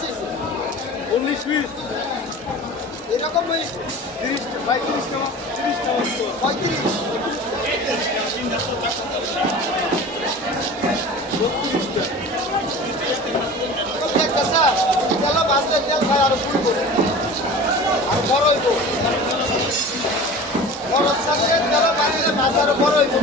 19 piece এরকম 30 35 টাকা 30 টাকা 35 একটা স্যার তেল বাজলে তেল খায় আর ফুল করে আর বড় হইব বড় সাথে তেল বাজলে মাছ আরো বড় হইব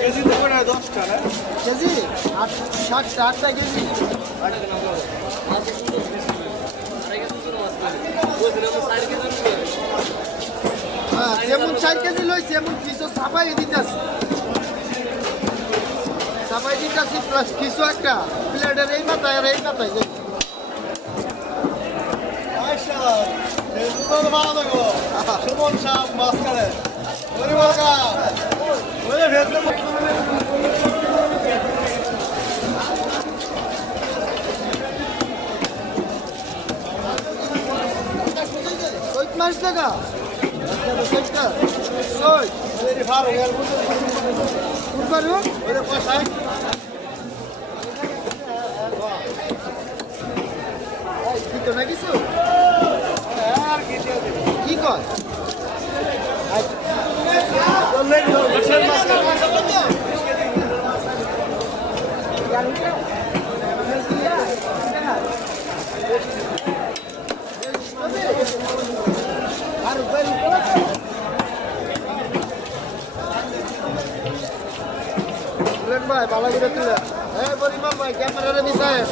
কেজি দেবো না 10 টাকা কেজি 60 টাকা কেজি হ্যাঁ যেমন 4 কেজি লইছে এমন কিছু সাফাই দিতেছে সাফাই দিতেছি প্লাস কিছু একটা প্লেটের এই মাথায় আর এই মাথায় যাই সুমন সাহ মাছ কাটে ওরে বাবা ওরে ভেতরে কত মাছ টাকা ওরে ভালো গেল কুরবানো ওরে পয়সা কি তো না কিছু আর কি দিয়ে দেব কি কর চলে গেল মাছের মাছ তুলেন ভাই ভালো করে তুলেন হ্যাঁ পরিমাণ ভাই ক্যামেরারে মিশায়